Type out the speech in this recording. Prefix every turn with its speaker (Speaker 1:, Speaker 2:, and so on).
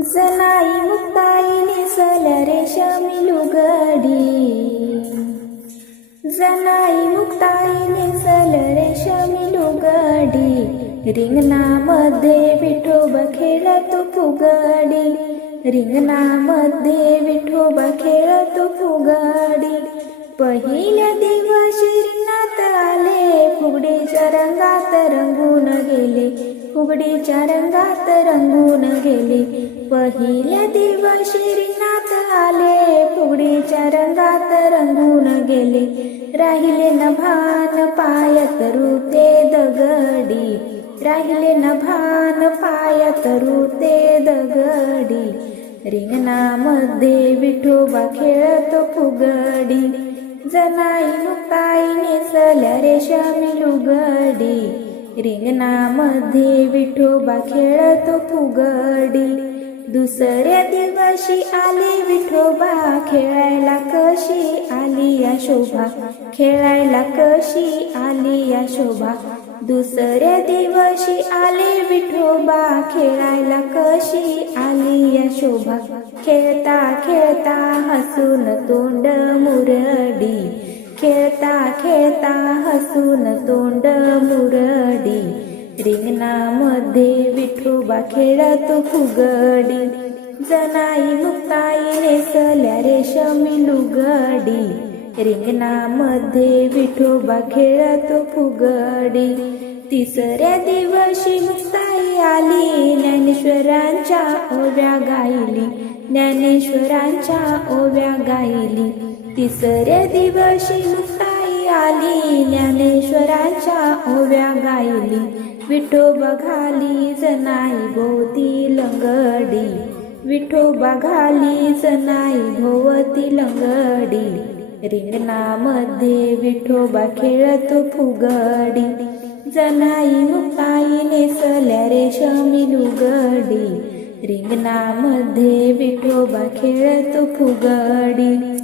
Speaker 1: जनाई मुक्ताई नेसल्या रेशमी लुगडी जनाई मुक्ताई नेसल रेशमी लुगडी रिंगणामध्ये विठोबा खेळतो फुगडी. रिंगणामध्ये विठोबा खेळतो फुगडी. पहिल्या दिवशी रिंगणात आले फुगडीच्या रंगात रंगून फुगडीच्या रंगात रंगून गेले. पहिल्या दिवशी रिंगणात आले. फुगडीच्या रंगात रंगून गेले. राहिले न भान पायात रुते दगडी. राहिले न भान पायात रुते दगडी. रिंगणामध्ये विठोबा खेळतो फुगडी. जनाई मुक्ताई नेसल्या रेशमी लुगडी. रिंगणामध्ये विठोबा खेळतो फुगडी. दुसऱ्या दिवशी आली विठोबा खेळायला कशी आली या शोभा? खेळायला कशी आली या शोभा? दुसऱ्या दिवशी आले विठोबा खेळायला कशी आली या शोभा? खेळता खेळता हसून तोंड मुरडी. खेळता खेळता हसून तोंड मुरडी. रिंगणामध्ये विठोबा खेळतो फुगडी. जनाई मुक्ताई नेसल्या रेशमी लुगडी. रिंगणामध्ये विठोबा खेळतो फुगडी. तिसऱ्या दिवशी आली ज्ञानेश्वरांच्या ओव्या गायली ज्ञानेश्वरांच्या ओव्या गायली. तिसऱ्या दिवशी मुक्ताई आली ज्ञानेश्वरांच्या ओव्या गायली. विठोबा घाली जनाई भोवती लंगडी. विठोबा घाली जनाई भोवती लंगडी. रिंगणामध्ये विठोबा खेळतो फुगडी. जनाई मुक्ताई रिंगणामध्ये विठोबा खेळतो फुगडी